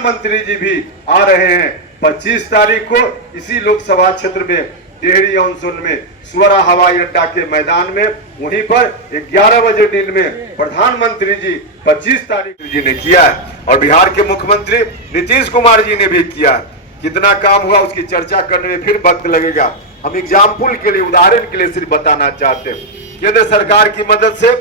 प्रधानमंत्री जी भी आ रहे हैं 25 तारीख को इसी लोकसभा क्षेत्र में टेहरी ऑनसोन में स्वरा हवाई अड्डा के मैदान में, वहीं पर 11 बजे दिन में प्रधानमंत्री जी 25 तारीख जी ने किया है और बिहार के मुख्यमंत्री नीतीश कुमार जी ने भी किया है। कितना काम हुआ उसकी चर्चा करने में फिर वक्त लगेगा। हम एग्जाम्पल के लिए, उदाहरण के लिए सिर्फ बताना चाहते हैं। केंद्र सरकार की मदद से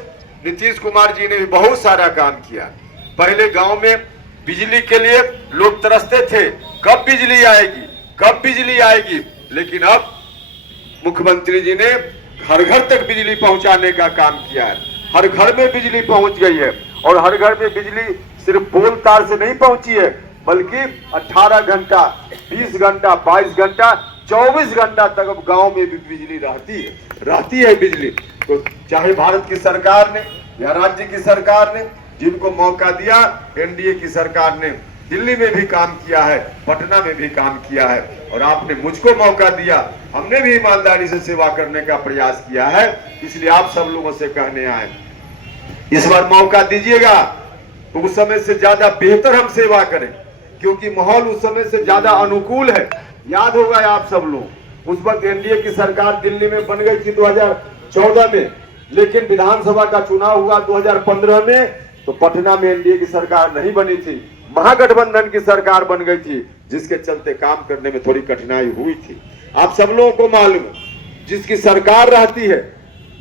नीतीश कुमार जी ने भी बहुत सारा काम किया। पहले गांव में बिजली के लिए लोग तरसते थे, कब बिजली आएगी, कब बिजली आएगी, लेकिन अब मुख्यमंत्री जी ने हर घर तक बिजली पहुंचाने का काम किया है। हर घर में बिजली पहुंच गई है और हर घर में बिजली सिर्फ पोल तार से नहीं पहुंची है, बल्कि 18 घंटा, 20 घंटा, 22 घंटा, 24 घंटा तक अब गांव में भी बिजली रहती है बिजली। तो चाहे भारत की सरकार ने या राज्य की सरकार ने, जिनको मौका दिया, एनडीए की सरकार ने दिल्ली में भी काम किया है, पटना में भी काम किया है, और आपने मुझको मौका दिया, हमने भी ईमानदारी से सेवा करने का प्रयास किया है। इसलिए आप सब लोगों से कहने आए, इस बार मौका दीजिएगा तो उस समय से ज्यादा बेहतर हम सेवा करें, क्योंकि माहौल उस समय से ज्यादा अनुकूल है। याद होगा आप सब लोग, उस वक्त एनडीए की सरकार दिल्ली में बन गई थी 2014 में, लेकिन विधानसभा का चुनाव हुआ 2015 में, तो पटना में एनडीए की सरकार नहीं बनी थी, महागठबंधन की सरकार बन गई थी, जिसके चलते काम करने में थोड़ी कठिनाई हुई थी। आप सब लोगों को मालूम है, जिसकी सरकार रहती है,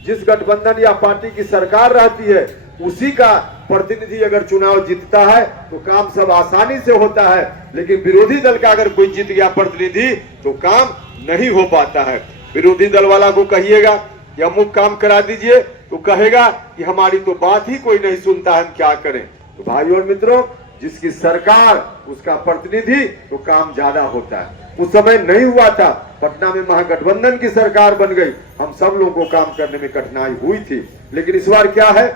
जिस गठबंधन या पार्टी की सरकार रहती है, उसी का प्रतिनिधि अगर चुनाव जीतता है तो काम सब आसानी से होता है। लेकिन विरोधी दल का अगर कोई जीत गया प्रतिनिधि तो काम नहीं हो पाता है। विरोधी दल वाला को कहिएगा कि अमुक काम करा दीजिए, तो कहेगा कि हमारी तो बात ही कोई नहीं सुनता, हम क्या करें। तो भाइयों और मित्रों, जिसकी सरकार उसका प्रतिनिधि, तो काम ज्यादा होता है। उस समय नहीं हुआ था, पटना में महागठबंधन की सरकार बन गई, हम सब लोगों को काम करने में कठिनाई हुई थी। लेकिन इस बार क्या है,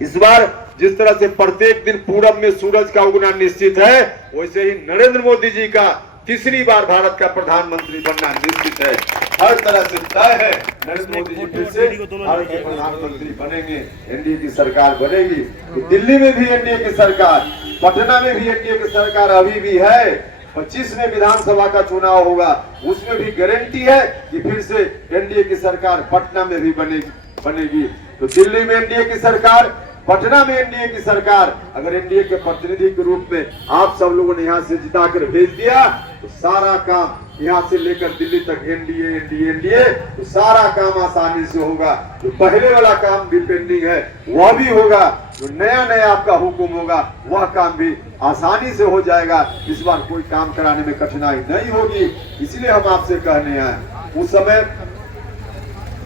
इस बार जिस तरह से प्रत्येक दिन पूरब में सूरज का उगना निश्चित है, वैसे ही नरेंद्र मोदी जी का तीसरी बार भारत का प्रधानमंत्री बनना निश्चित है। हर तरह से तय है, नरेंद्र मोदी जी फिर से भारत के प्रधानमंत्री बनेंगे, एनडीए की सरकार बनेगी। तो दिल्ली में भी एनडीए की सरकार, पटना में भी एनडीए की सरकार अभी भी है। 25 में विधानसभा का चुनाव होगा, उसमें भी गारंटी है कि फिर से एनडीए की सरकार पटना में भी बनेगी। तो दिल्ली में एनडीए की सरकार, पटना में एनडीए की सरकार, अगर एनडीए के प्रतिनिधि के रूप में आप सब लोगों ने यहाँ से जिताकर भेज दिया, तो सारा काम यहाँ से लेकर दिल्ली तक एनडीए, तो सारा काम आसानी से होगा। जो पहले वाला काम भी पेंडिंग है वह भी होगा, जो नया आपका हुक्म होगा वह काम भी आसानी से हो जाएगा। इस बार कोई काम कराने में कठिनाई नहीं होगी। इसलिए हम आपसे कहने आए, उस समय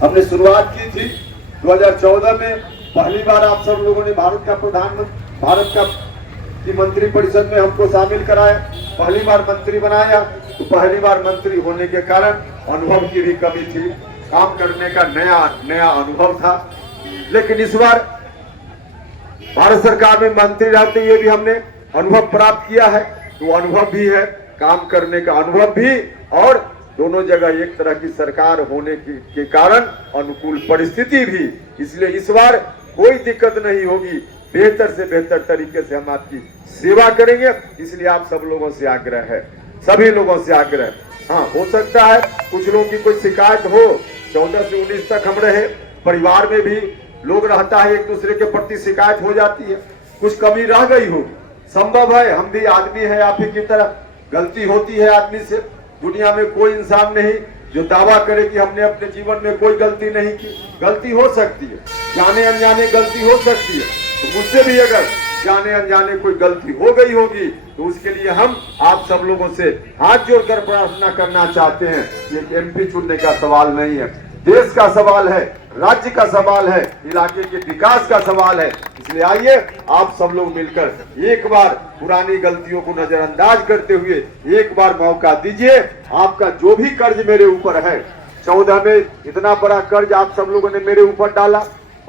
हमने शुरुआत की थी 2014 में, पहली बार आप सब लोगों ने भारत का मंत्री परिषद में हमको शामिल कराया, पहली बार मंत्री बनाया। तो पहली बार मंत्री होने के कारण अनुभव की भी कमी थी, काम करने का नया अनुभव था। लेकिन इस बार भारत सरकार में मंत्री रहते हुए भी हमने अनुभव प्राप्त किया है, तो अनुभव भी है, काम करने का अनुभव भी, और दोनों जगह एक तरह की सरकार होने के कारण अनुकूल परिस्थिति भी। इसलिए इस बार कोई दिक्कत नहीं होगी, बेहतर से बेहतर तरीके से हम आपकी सेवा करेंगे। इसलिए आप सब लोगों से आग्रह है, सभी लोगों से आग्रह। हाँ, हो सकता है कुछ लोगों की कोई शिकायत हो, 14 से 19 तक हम रहे, परिवार में भी लोग रहता है, एक दूसरे के प्रति शिकायत हो जाती है, कुछ कमी रह गई हो, संभव है, हम भी आदमी है, आप ही की तरह गलती होती है आदमी से। दुनिया में कोई इंसान नहीं जो दावा करे कि हमने अपने जीवन में कोई गलती नहीं की। गलती हो सकती है, जाने अनजाने गलती हो सकती है। तो मुझसे भी अगर जाने अनजाने कोई गलती हो गई होगी, तो उसके लिए हम आप सब लोगों से हाथ जोड़कर प्रार्थना करना चाहते हैं। ये एमपी चुनने का सवाल नहीं है, देश का सवाल है, राज्य का सवाल है, इलाके के विकास का सवाल है। इसलिए आइए आप सब लोग मिलकर एक बार पुरानी गलतियों को नजरअंदाज करते हुए एक बार मौका दीजिए। आपका जो भी कर्ज मेरे ऊपर है, 14 में इतना बड़ा कर्ज आप सब लोगों ने मेरे ऊपर डाला,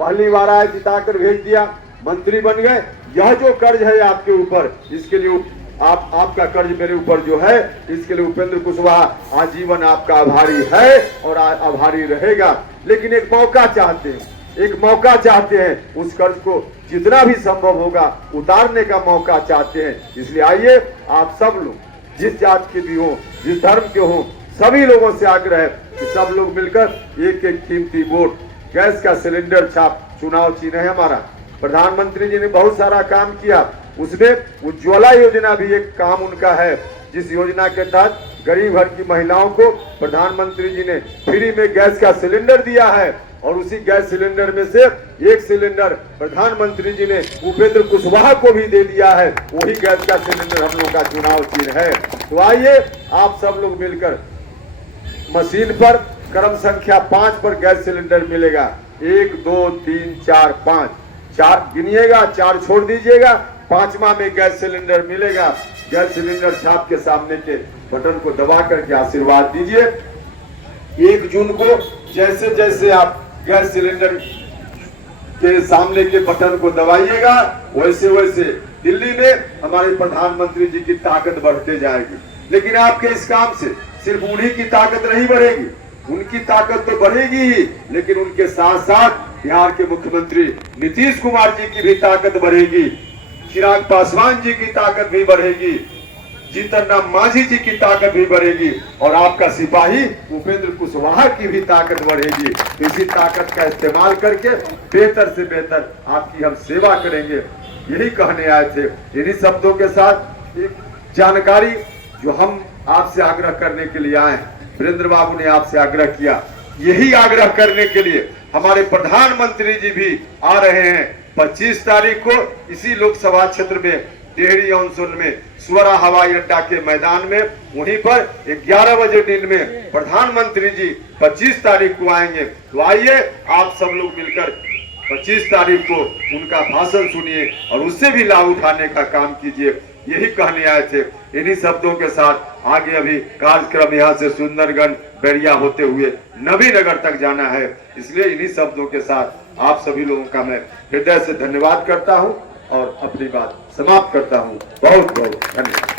पहली बार आए, जिताकर भेज दिया, मंत्री बन गए। यह जो कर्ज है आपके ऊपर, इसके लिए आपका कर्ज मेरे ऊपर जो है, इसके लिए उपेंद्र कुशवाहा आजीवन आपका आभारी है और आभारी रहेगा। लेकिन एक मौका चाहते हैं, एक मौका चाहते हैं, उस कर्ज को जितना भी संभव होगा उतारने का मौका चाहते हैं। इसलिए आइए आप सब लोग जिस जात के भी हो, जिस धर्म के हो, सभी लोगों से आग्रह है कि सब लोग मिलकर एक एक कीमती वोट गैस का सिलेंडर छाप चुनाव चिन्ह है हमारा। प्रधानमंत्री जी ने बहुत सारा काम किया, उसमें उज्ज्वला योजना भी एक काम उनका है, जिस योजना के तहत गरीब घर की महिलाओं को प्रधानमंत्री जी ने फ्री में गैस का सिलेंडर दिया है। और उसी गैस सिलेंडर में से एक सिलेंडर प्रधानमंत्री जी ने उपेंद्र कुशवाहा को भी दे दिया है। वही गैस का सिलेंडर हम लोग का चुनाव चिन्ह है। तो आइए आप सब लोग मिलकर मशीन पर क्रम संख्या 5 पर गैस सिलेंडर मिलेगा। 1 2 3 4 5, 4 गिनिएगा, 4 छोड़ दीजिएगा, 5वां में गैस सिलेंडर मिलेगा। गैस सिलेंडर छाप के सामने के बटन को दबा करके आशीर्वाद दीजिए। 1 जून को जैसे जैसे आप गैस सिलेंडर के सामने के बटन को दबाइएगा, वैसे वैसे दिल्ली में हमारे प्रधानमंत्री जी की ताकत बढ़ते जाएगी। लेकिन आपके इस काम से सिर्फ उन्हीं की ताकत नहीं बढ़ेगी, उनकी ताकत तो बढ़ेगी ही, लेकिन उनके साथ साथ बिहार के मुख्यमंत्री नीतीश कुमार जी की भी ताकत बढ़ेगी, चिराग पासवान जी की ताकत भी बढ़ेगी, जीतन राम मांझी जी की ताकत भी बढ़ेगी, और आपका सिपाही उपेंद्र कुशवाहा की भी ताकत बढ़ेगी। इसी ताकत का इस्तेमाल करके बेहतर से बेहतर आपकी हम सेवा करेंगे, यही कहने आए थे। इन्हीं शब्दों के साथ एक जानकारी जो हम आपसे आग्रह करने के लिए आए हैं, वीरेंद्र बाबू ने आपसे आग्रह किया, यही आग्रह करने के लिए हमारे प्रधानमंत्री जी भी आ रहे हैं 25 तारीख को इसी लोकसभा क्षेत्र में डेहरी ऑनसोन में सुवरा हवाई अड्डा के मैदान में, वहीं पर 11 बजे दिन में प्रधानमंत्री जी 25 तारीख को आएंगे। तो आइए आप सब लोग मिलकर 25 तारीख को उनका भाषण सुनिए और उससे भी लाभ उठाने का काम कीजिए, यही कहने आए थे। इन्हीं शब्दों के साथ आगे अभी कार्यक्रम यहाँ से सुंदरगंज बैरिया होते हुए नबीनगर तक जाना है, इसलिए इन्हीं शब्दों के साथ आप सभी लोगों का मैं हृदय से धन्यवाद करता हूँ और अपनी बात समाप्त करता हूँ। बहुत बहुत धन्यवाद।